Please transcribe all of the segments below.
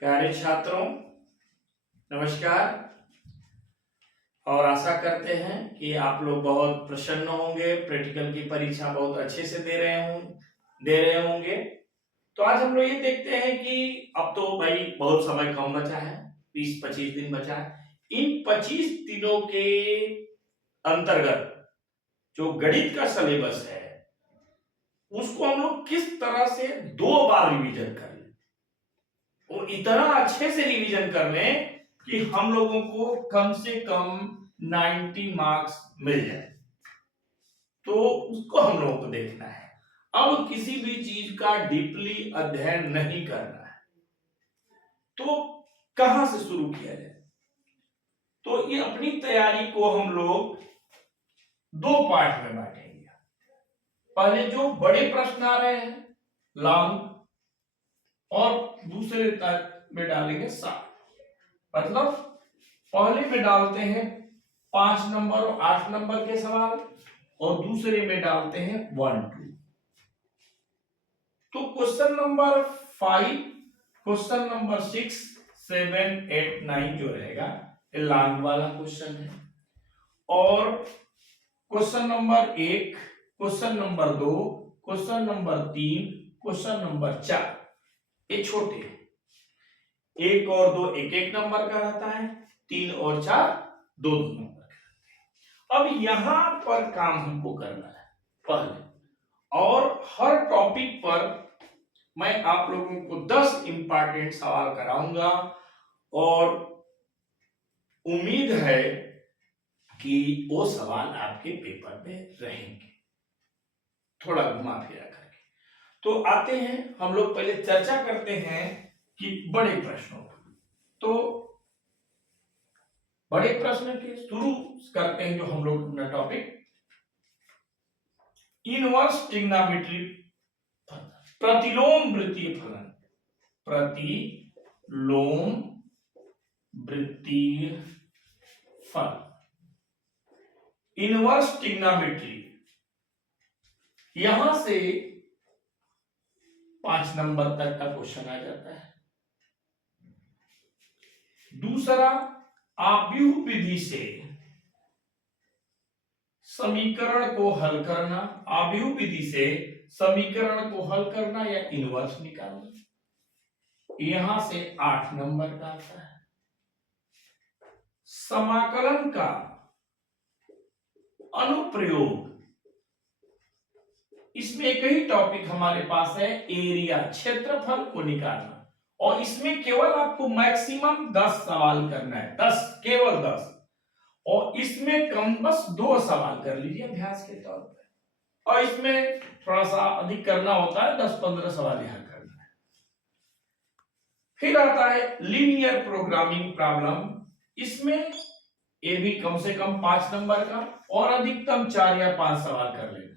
प्यारे छात्रों, नमस्कार। और आशा करते हैं कि आप लोग बहुत प्रसन्न होंगे, प्रैक्टिकल की परीक्षा बहुत अच्छे से दे रहे होंगे। तो आज हम लोग ये देखते हैं कि अब तो भाई बहुत समय कम बचा है, 20-25 दिन बचा है। इन 25 दिनों के अंतर्गत जो गणित का सिलेबस है उसको हम लोग किस तरह से 2 बार रिवीजन कर लें, वो इतना अच्छे से रिवीजन कर लें कि हम लोगों को कम से कम 90 मार्क्स मिल जाए। तो उसको हम लोगों को देखना है। अब किसी भी चीज का डीपली अध्ययन नहीं करना है तो कहां से शुरू किया जाए। तो ये अपनी तैयारी को हम लोग 2 पार्ट में बांटेंगे। पहले जो बड़े प्रश्न आ रहे हैं लॉन्ग, और दूसरे में डालेंगे शॉर्ट। मतलब पहले में डालते हैं 5 नंबर और 8 नंबर के सवाल, और दूसरे में डालते हैं 1-2। तो क्वेश्चन नंबर 5, क्वेश्चन नंबर 6, 7, 8, 9 जो रहेगा ये लॉन्ग वाला क्वेश्चन है, और question number 1, question number 2, question number 3, question number 4 ये छोटे हैं। 1 और 2 1-1 नंबर का रहता है, 3 और 4 2-2 नंबर का रहता है। अब यहां पर काम हमको करना है पहले, और हर टॉपिक पर मैं आप लोगों को 10 इंपॉर्टेंट सवाल कराऊंगा, और उम्मीद है कि वो सवाल आपके पेपर में रहेंगे, थोड़ा घुमा फिरा करके। तो आते हैं हम लोग, पहले चर्चा करते हैं कि बड़े प्रश्नों पर। तो बड़े प्रश्न के शुरू करते हैं जो हम लोग अपना टॉपिक इनवर्स ट्रिग्नोमेट्री, प्रतिलोम वृत्तीय फलन। प्रतिलोम वृत्तीय फलन, इनवर्स ट्रिग्नोमेट्री, यहां से 5 नंबर तक का क्वेश्चन आ जाता है। दूसरा, आव्यूह विधि से समीकरण को हल करना, आव्यूह विधि से समीकरण को हल करना या इनवर्स निकालना, यहां से 8 नंबर का आता है। समाकलन का अनुप्रयोग, इसमें एक ही टॉपिक हमारे पास है, एरिया, क्षेत्रफल को निकालना, और इसमें केवल आपको मैक्सिमम 10 सवाल करना है, 10, केवल 10, और इसमें कम बस 2 सवाल कर लीजिए अभ्यास के तौर पर, और इसमें थोड़ा सा अधिक करना होता है, 10-15 सवाल यहां करना है। फिर आता है लीनियर प्रोग्रामिंग प्रॉब्लम, इसमें ये भी कम से कम 5 नंबर का, और अधिकतम 4 या 5 सवाल कर लेना है।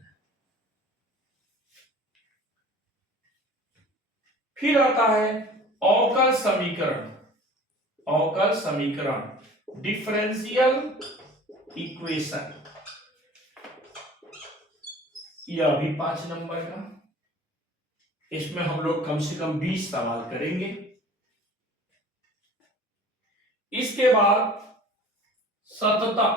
फिर आता है अवकल समीकरण, अवकल समीकरण, डिफरेंशियल इक्वेशन, यह भी 5 नंबर का, इसमें हम लोग कम से कम 20 सवाल करेंगे। इसके बाद सतता,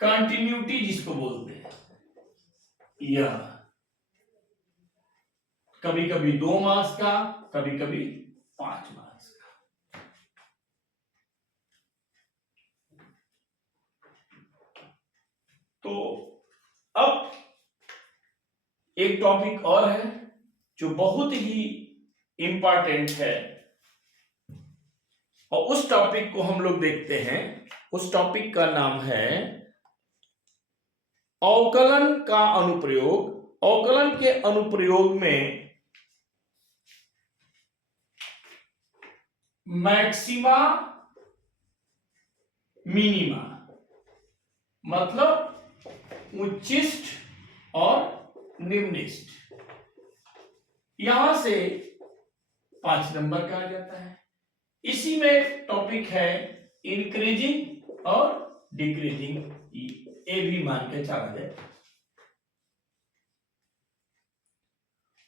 कंटिन्यूटी जिसको बोलते हैं, यह कभी कभी 2 मार्क्स का, कभी कभी 5 मार्क्स का। तो अब एक टॉपिक और है जो बहुत ही इंपॉर्टेंट है, और उस टॉपिक को हम लोग देखते हैं। उस टॉपिक का नाम है अवकलन का अनुप्रयोग। अवकलन के अनुप्रयोग में मैक्सिमा मिनिमा, मतलब उच्चिष्ट और निम्निष्ट, यहां से 5 नंबर का आ जाता है। इसी में टॉपिक है इंक्रीजिंग और डिक्रीजिंग, ये भी मान के चला जाए।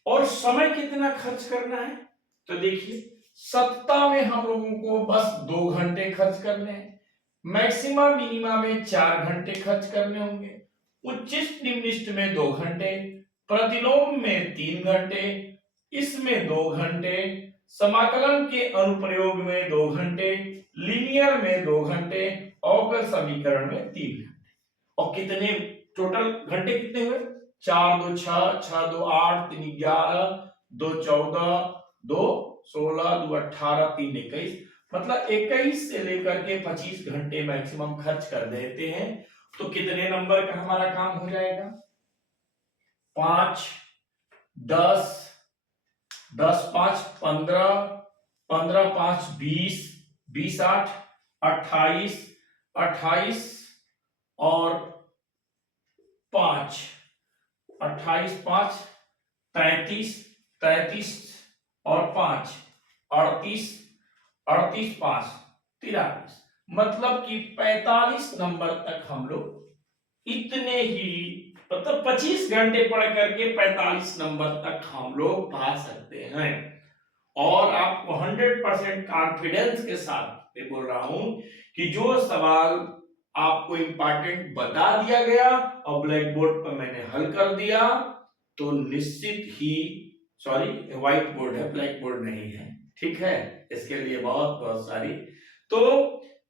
और समय कितना खर्च करना है, तो देखिए सप्ताह में हम लोगों को बस 2 घंटे खर्च करने हैं, मैक्सिमम मिनिमम में 4 घंटे खर्च करने होंगे, उच्चिष्ट निम्निष्ट में 2 घंटे, प्रतिलोम में 3 घंटे, इसमें 2 घंटे, समाकलन के अनुप्रयोग में 2 घंटे, लीनियर में 2 घंटे, अवकल समीकरण में 3 घंटे। और कितने टोटल घंटे कितने हुए, 4 2 6, 6 2 8, 3 11, 2 14, 2 16, 2 18, 3 21, मतलब 21 से लेकर के 25 घंटे मैक्सिमम खर्च कर देते हैं। तो कितने नंबर का हमारा काम हो जाएगा, 5 10 10 5 15, 15 5 20, 20 8 28, 28 और 5 28 5 33, 33 और 5 38, 38 5 43, मतलब कि 45 नंबर तक हम लोग इतने ही, मतलब 25 घंटे पढ़ करके 45 नंबर तक हम लोग पा सकते हैं। और आपको 100% कॉन्फिडेंस के साथ मैं बोल रहा हूं कि जो सवाल आपको इंपॉर्टेंट बता दिया गया और ब्लैक बोर्ड पर मैंने हल कर दिया, तो निश्चित ही, सॉरी व्हाइट बोर्ड है, ब्लैक बोर्ड नहीं है, ठीक है, इसके लिए बहुत बहुत सारी, तो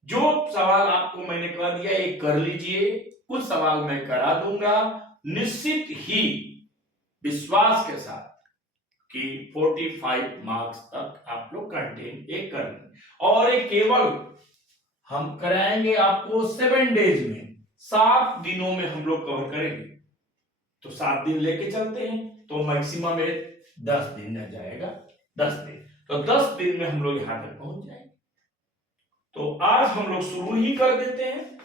जो सवाल आपको मैंने कर दिया ये कर लीजिए, कुछ सवाल मैं करा दूंगा, निश्चित ही विश्वास के साथ कि 45 मार्क्स तक आप लोग कंटेंट ये कर लेंगे। और ये केवल हम कराएंगे आपको 7 डेज में, 7 दिनों में हम लोग कवर करेंगे। तो 7 दिन लेके चलते हैं तो मैक्सिमम 10 दिन रह जाएगा, 10 दिन, तो 10 दिन में हम लोग यहां तक पहुंच जाएंगे। तो आज हम लोग शुरू ही कर देते हैं,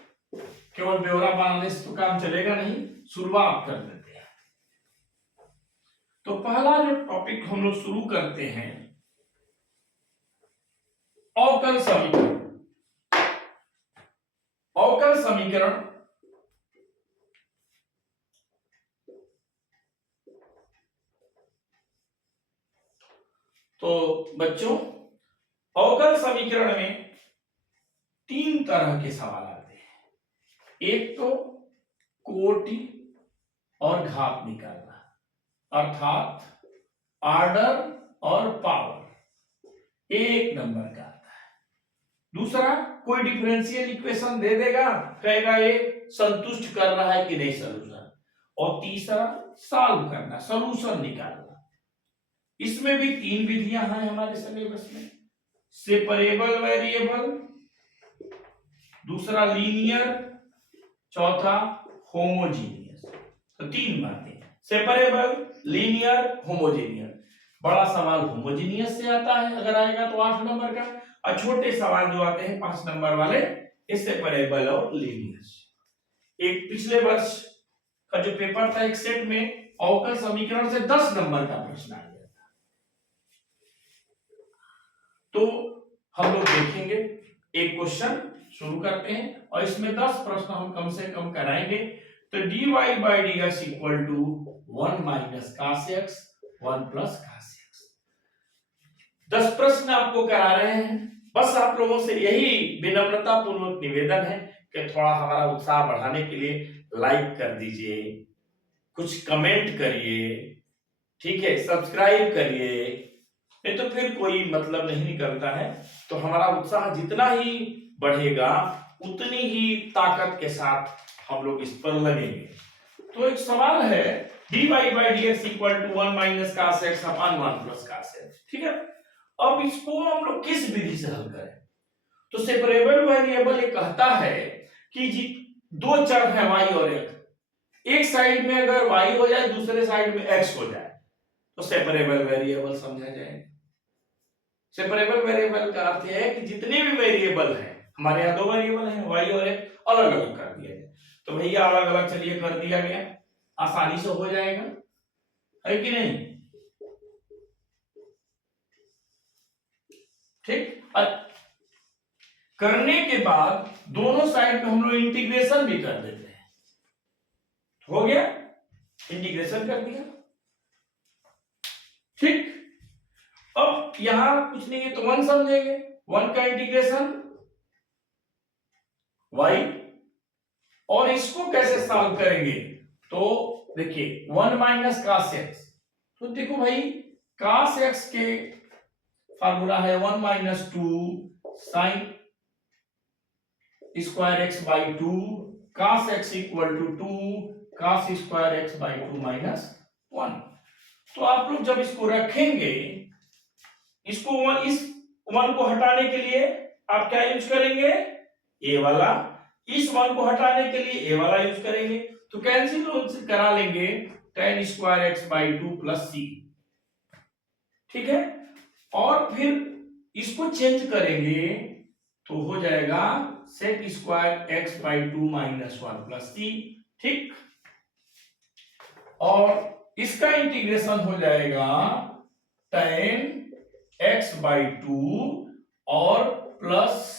केवल ब्यौरा बनाने से तो काम चलेगा नहीं, शुरुआत कर देते हैं। तो पहला जो टॉपिक हम लोग शुरू करते हैं, अवकल समीकरण। अवकल समीकरण तो बच्चों अवकल समीकरण में 3 तरह के सवाल आते हैं। एक तो कोटि और घात निकालना, अर्थात ऑर्डर और पावर 1 नंबर का आता है। दूसरा कोई डिफरेंशियल इक्वेशन दे देगा, कहेगा ये संतुष्ट कर रहा है कि नहीं सॉल्यूशन, और तीसरा सॉल्व करना, सॉल्यूशन निकालना। इसमें भी 3 विधियां हैं हमारे सिलेबस में, सेपरेबल वेरिएबल, दूसरा लीनियर, चौथा होमोजीनियस। तो 3 बातें, सेपरेबल, लीनियर, होमोजीनियस। बड़ा सवाल होमोजीनियस से आता है, अगर आएगा तो 8 नंबर का, और छोटे सवाल जो आते हैं 5 नंबर वाले, इस सेपरेबल और लीनियर। एक पिछले वर्ष का जो पेपर था एक सेट में अवकल समीकरण से 10 नंबर का प्रश्न आ गया था। तो हम लोग देखेंगे, एक क्वेश्चन शुरू करते हैं और इसमें 10 प्रश्न हम कम से कम कराएंगे। तो dy by dx equal to 1 minus cos x 1 plus cos x। 10 प्रश्न आपको करा रहे हैं, बस आप लोगों से यही विनम्रता पूर्वक निवेदन है कि थोड़ा हमारा उत्साह बढ़ाने के लिए लाइक कर दीजिए, कुछ कमेंट करिए, ठीक है, सब्सक्राइब करिए, नहीं तो फिर कोई मतलब नहीं निकलता है। तो हमारा उत्साह जितना ही बढ़ेगा उतनी ही ताकत के साथ हम लोग इस पर लगेंगे। तो एक सवाल है dy by dx equal to 1 minus cos x upon 1 plus cos x, ठीक है। अब इसको हम लोग किस विधि से हल करें? तो सेपरेबल वेरिएबल ये कहता है कि जी 2 चर है y और x, एक साइड में अगर y हो जाए दूसरे साइड में x हो जाए तो सेपरेबल वेरिएबल समझा जाएगा। सेपरेबल वेरिएबल का अर्थ है कि जितने भी वेरिएबल हैं, हमारे यहाँ 2 वेरिएबल हैं y और x, अलग अलग कर दिया जाए। तो भैया अलग अलग चलिए कर दिया गया, आसानी से हो जाएगा, है कि नहीं, ठीक। करने के बाद दोनों साइड में हम लोग इंटीग्रेशन भी कर देते हैं, हो गया, इंटीग्रेशन कर दिया। अब यहां कुछ नहीं है तो 1 समझेंगे, 1 का इंटीग्रेशन y, और इसको कैसे सॉल्व करेंगे, तो देखिए 1 माइनस cos x, तो देखो भाई cos x के फार्मूला है 1 minus 2 sine square x by 2, cos x equal to 2 cos square x by 2 minus 1। तो आप लोग जब इसको रखेंगे, इसको इस 1 को हटाने के लिए आप क्या यूज करेंगे, ए वाला, इस 1 को हटाने के लिए ए वाला यूज करेंगे, तो कैंसिल करा लेंगे tan square x by 2 plus C, ठीक है। और फिर इसको चेंज करेंगे तो हो जाएगा sec square x by 2 minus 1 plus C, ठीक। और इसका इंटीग्रेशन हो जाएगा tan x बाई 2 और प्लस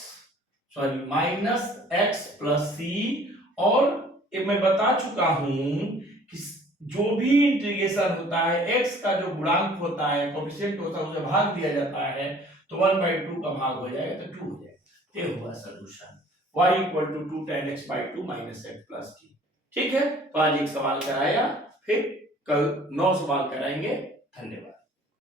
माइनस x प्लस सी, और ये मैं बता चुका हूं कि जो भी इंटीग्रेशन होता है x का जो गुणांक होता है, कोएफिशिएंट होता है, उसे भाग दिया जाता है तो 1/2 का भाग हो जाएगा तो 2 हो जाएगा। ये हुआ solution y equal to 2 tan x by 2 minus x plus t, ठीक है। तो आज एक सवाल कराया, फिर कल 9 सवाल कराएंगे। धन्यवाद।